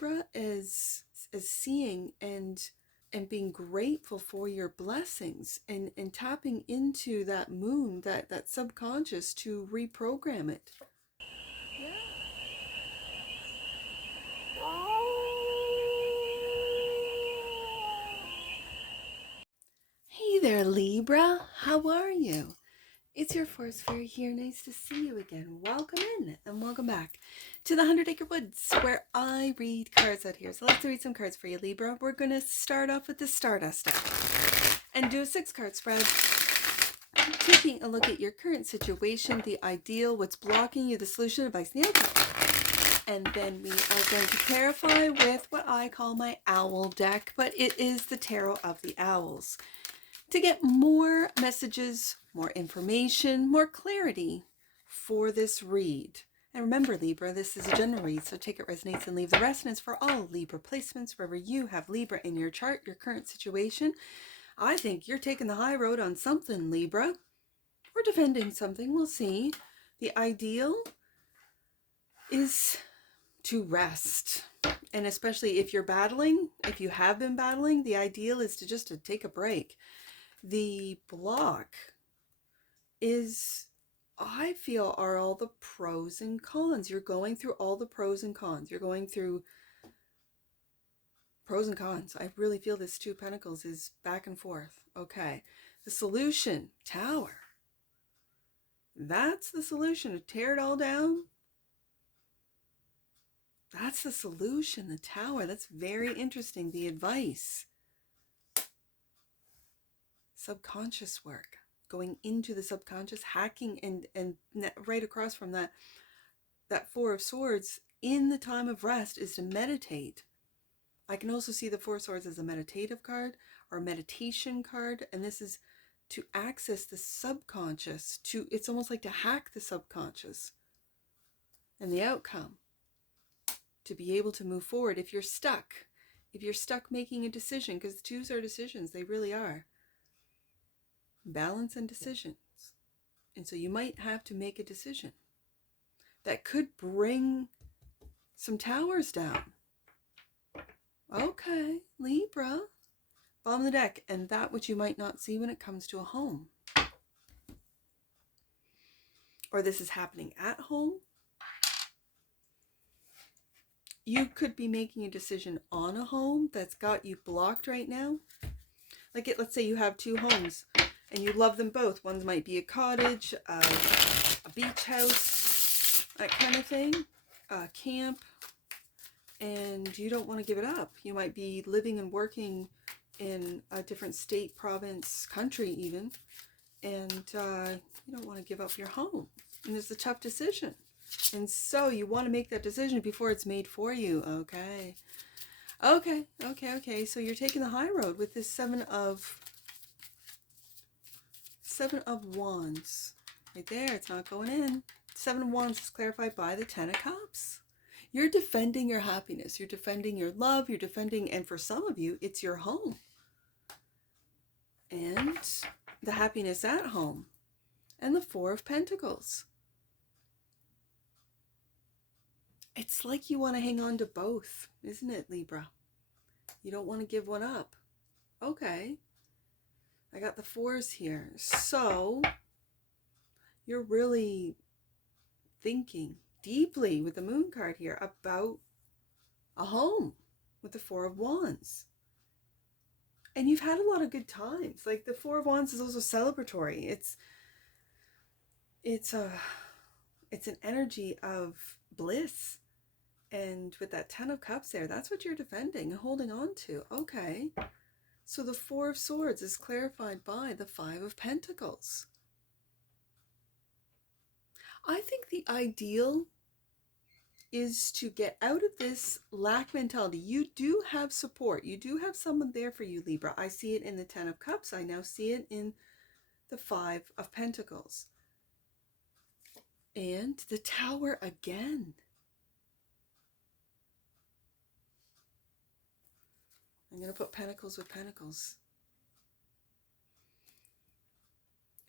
Libra, as seeing and being grateful for your blessings, and tapping into that moon, that subconscious, to reprogram it. Yeah. Hey there, Libra. How are you? It's your force fairy here. Nice to see you again. Welcome in and welcome back to the 100-Acre Woods, where I read cards out here. So let's read some cards for you, Libra. We're going to start off with the Stardust deck and do a 6-card spread, taking a look at your current situation, the ideal, what's blocking you, the solution, advice, and the outcome. And then we are going to clarify with what I call my owl deck, but it is the Tarot of the Owls. To get more messages, more information, more clarity for this read. And remember, Libra, this is a general read, so take it resonates and leave the rest. And it's for all Libra placements, wherever you have Libra in your chart, your current situation. I think you're taking the high road on something, Libra. Or defending something, we'll see. The ideal is to rest. And especially if you're battling, if you have been battling, the ideal is to take a break. The block is, I feel, are all the pros and cons. You're going through all the pros and cons. You're going through pros and cons. I really feel this Two of Pentacles is back and forth. Okay. The solution, Tower. That's the solution. To tear it all down. That's the solution, the Tower. That's very interesting. The advice. Subconscious work, going into the subconscious, hacking, and right across from that Four of Swords in the time of rest is to meditate. I can also see the Four of Swords as a meditative card or a meditation card, and this is to access the subconscious, it's almost like to hack the subconscious and the outcome, to be able to move forward if you're stuck making a decision, because the twos are decisions, they really are. Balance and decisions. And so you might have to make a decision that could bring some towers down. Okay, Libra. Bottom of the deck, and that which you might not see when it comes to a home. Or this is happening at home. You could be making a decision on a home that's got you blocked right now. Like let's say you have two homes and you love them both. One might be a cottage, a beach house, that kind of thing, a camp, and you don't want to give it up. You might be living and working in a different state, province, country even, and you don't want to give up your home. And it's a tough decision. And so you want to make that decision before it's made for you. Okay. So you're taking the high road with this Seven of Wands. Right there, it's not going in. Seven of Wands is clarified by the Ten of Cups. You're defending your happiness. You're defending your love. You're defending, and for some of you, it's your home. And the happiness at home. And the Four of Pentacles. It's like you want to hang on to both, isn't it, Libra? You don't want to give one up. Okay. I got the fours here. So you're really thinking deeply with the Moon card here about a home with the Four of Wands. And you've had a lot of good times. Like the Four of Wands is also celebratory. It's an energy of bliss. And with that Ten of Cups there, that's what you're defending and holding on to. Okay. So the Four of Swords is clarified by the Five of Pentacles. I think the ideal is to get out of this lack mentality. You do have support. You do have someone there for you, Libra. I see it in the Ten of Cups. I now see it in the Five of Pentacles. And the Tower again. I'm going to put Pentacles with Pentacles.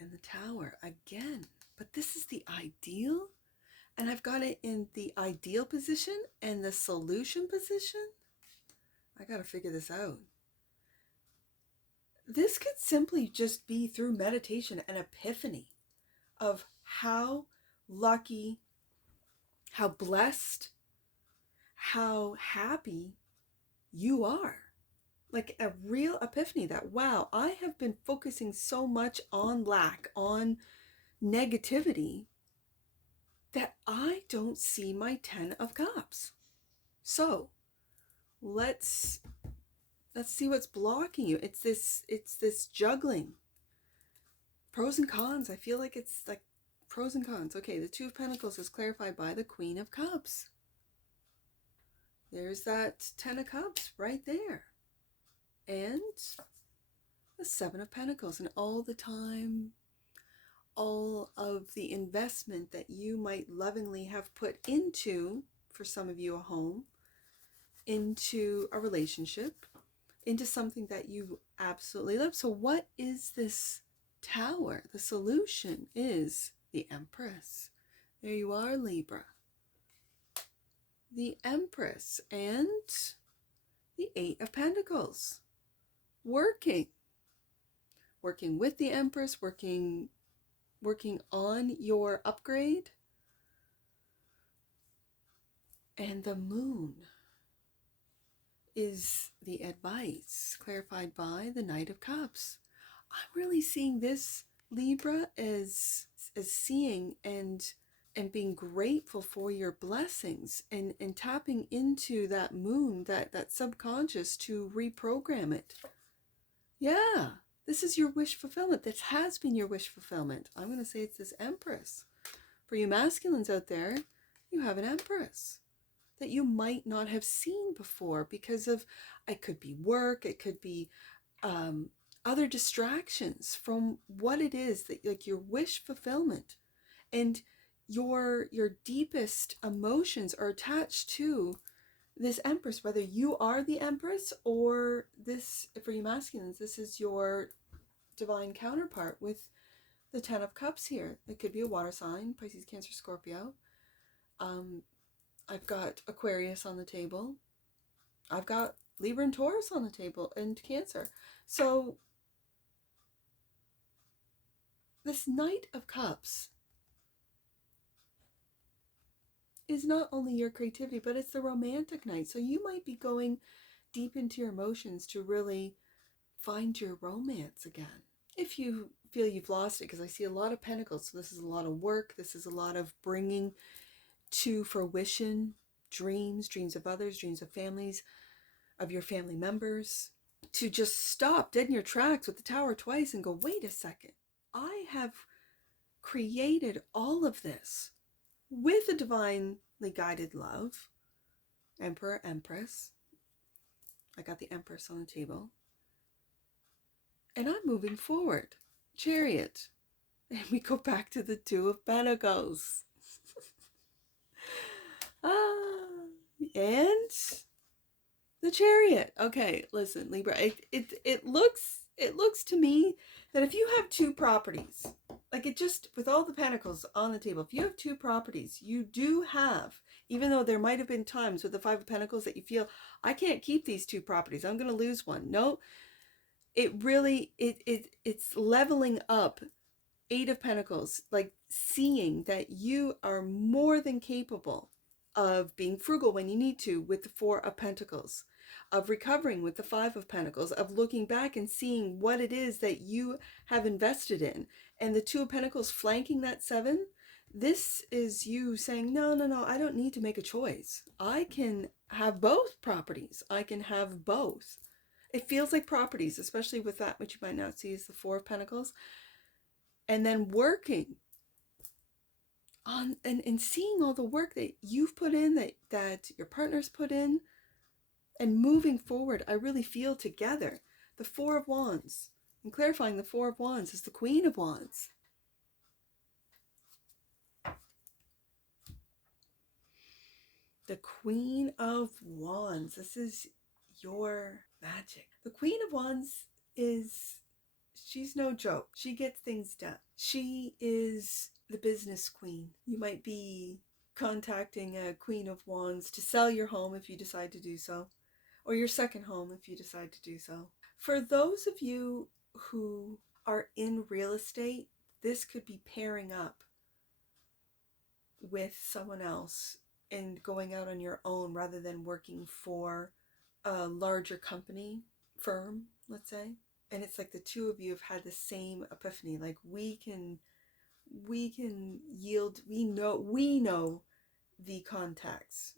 And the Tower again. But this is the ideal. And I've got it in the ideal position and the solution position. I got to figure this out. This could simply just be through meditation and epiphany of how lucky, how blessed, how happy you are. Like a real epiphany that, wow, I have been focusing so much on lack, on negativity, that I don't see my 10 of Cups. So let's see what's blocking you. It's this juggling. Pros and cons. I feel like it's like pros and cons. Okay, the Two of Pentacles is clarified by the Queen of Cups. There's that 10 of Cups right there. And the Seven of Pentacles, and all the time, all of the investment that you might lovingly have put into, for some of you, a home, into a relationship, into something that you absolutely love. So what is this Tower? The solution is the Empress. There you are, Libra. The Empress and the Eight of Pentacles. Working with the Empress, working on your upgrade. And the Moon is the advice, clarified by the Knight of Cups. I'm really seeing this, Libra, as seeing and being grateful for your blessings, and tapping into that moon, that subconscious, to reprogram it. Yeah, this is your wish fulfillment. This has been your wish fulfillment. I'm going to say it's this Empress. For you masculines out there, you have an Empress that you might not have seen before because of, it could be work, it could be other distractions from what it is that, like, your wish fulfillment and your deepest emotions are attached to this Empress, whether you are the Empress or this, for you masculines, this is your divine counterpart with the 10 of Cups here. It could be a water sign, Pisces, Cancer, Scorpio. I've got Aquarius on the table. I've got Libra and Taurus on the table, and Cancer. So this Knight of Cups is not only your creativity, but it's the romantic Knight. So you might be going deep into your emotions to really find your romance again. If you feel you've lost it, because I see a lot of Pentacles, so this is a lot of work. This is a lot of bringing to fruition dreams of others, dreams of families, of your family members, to just stop dead in your tracks with the Tower twice and go, wait a second, I have created all of this with a divinely guided love. Emperor, Empress. I got the Empress on the table. And I'm moving forward. Chariot. And we go back to the Two of Pentacles. And the Chariot. Okay, listen, Libra. It looks to me that if you have two properties, like, it just, with all the Pentacles on the table, if you have two properties, you do have, even though there might have been times with the Five of Pentacles that you feel, I can't keep these two properties, I'm going to lose one. No, it really, it's leveling up. Eight of Pentacles, like seeing that you are more than capable of being frugal when you need to with the Four of Pentacles, of recovering with the Five of Pentacles, of looking back and seeing what it is that you have invested in. And the Two of Pentacles flanking that Seven, this is you saying, no, I don't need to make a choice. I can have both properties. I can have both. It feels like properties, especially with that, which you might not see as the Four of Pentacles. And then working on and seeing all the work that you've put in, that your partner's put in, and moving forward, I really feel together. The Four of Wands, and clarifying the Four of Wands is the Queen of Wands. The Queen of Wands. This is your magic. The Queen of Wands she's no joke. She gets things done. She is the business queen. You might be contacting a Queen of Wands to sell your home if you decide to do so, or your second home if you decide to do so. For those of you who are in real estate, this could be pairing up with someone else and going out on your own rather than working for a larger company, firm, let's say. And it's like the two of you have had the same epiphany. Like we can yield, we know the contacts,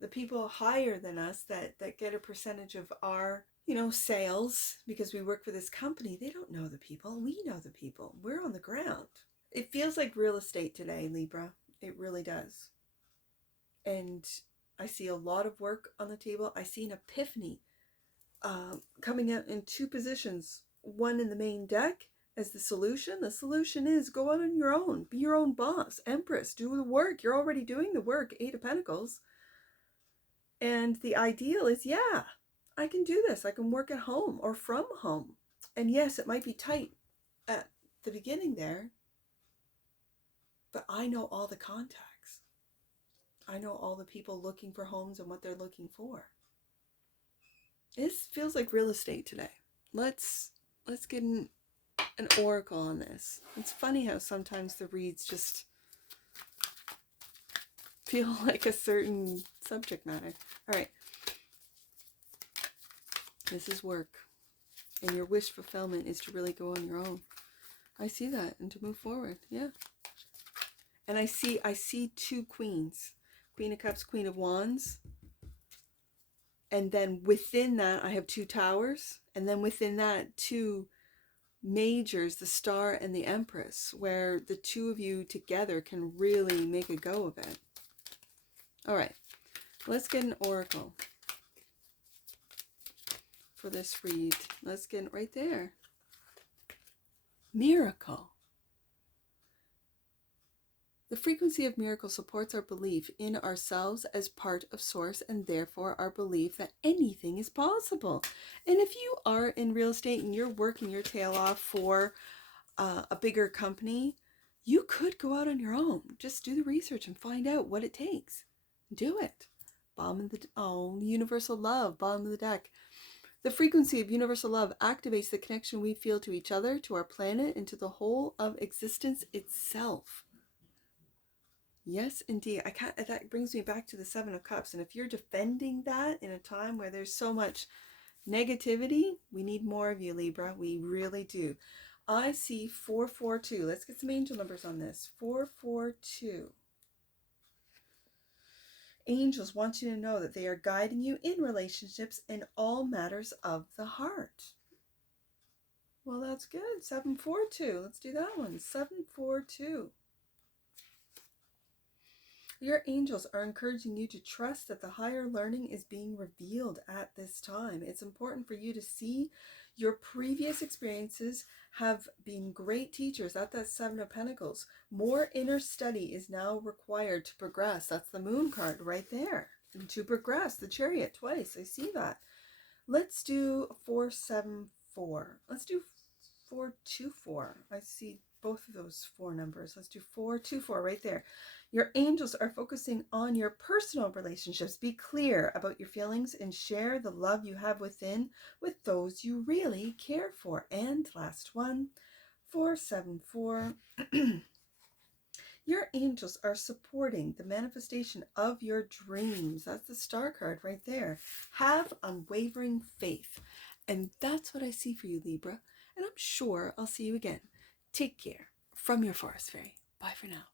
the people higher than us that get a percentage of our, sales, because we work for this company. They don't know the people. We know the people. We're on the ground. It feels like real estate today, Libra. It really does. And I see a lot of work on the table. I see an epiphany coming out in two positions. One in the main deck as the solution. The solution is go out on your own. Be your own boss. Empress, do the work. You're already doing the work. 8 of Pentacles. And the ideal is, yeah, I can do this. I can work at home or from home. And yes, it might be tight at the beginning there, but I know all the contacts. I know all the people looking for homes and what they're looking for. This feels like real estate today. Let's get an oracle on this. It's funny how sometimes the reads just feel like a certain subject matter. All right. This is work. And your wish fulfillment is to really go on your own. I see that, and to move forward. Yeah. And I see 2 queens. Queen of Cups, Queen of Wands. And then within that, I have 2 towers. And then within that, 2 majors, the Star and the Empress, where the two of you together can really make a go of it. All right. Let's get an oracle for this read. Let's get it right there. Miracle. The frequency of miracle supports our belief in ourselves as part of Source, and therefore our belief that anything is possible. And if you are in real estate and you're working your tail off for a bigger company, you could go out on your own. Just do the research and find out what it takes. Do it. Universal love, bottom of the deck. The frequency of universal love activates the connection we feel to each other, to our planet, and to the whole of existence itself. Yes, indeed. That brings me back to the 7 of Cups. And if you're defending that in a time where there's so much negativity, we need more of you, Libra. We really do. I see 442. Let's get some angel numbers on this. 442. Angels want you to know that they are guiding you in relationships in all matters of the heart. Well, that's good. 742. Let's do that one. 742. Your angels are encouraging you to trust that the higher learning is being revealed at this time. It's important for you to see your previous experiences have been great teachers. At that 7 of Pentacles, more inner study is now required to progress. That's the Moon card right there. And to progress, the Chariot twice. I see that. Let's do 474. Let's do 424. I see both of those 4 numbers. Let's do 424 right there. Your angels are focusing on your personal relationships. Be clear about your feelings and share the love you have within with those you really care for. And last one, 474. Your angels are supporting the manifestation of your dreams. That's the Star card right there. Have unwavering faith. And that's what I see for you, Libra. And I'm sure I'll see you again. Take care. From your Forest Fairy. Bye for now.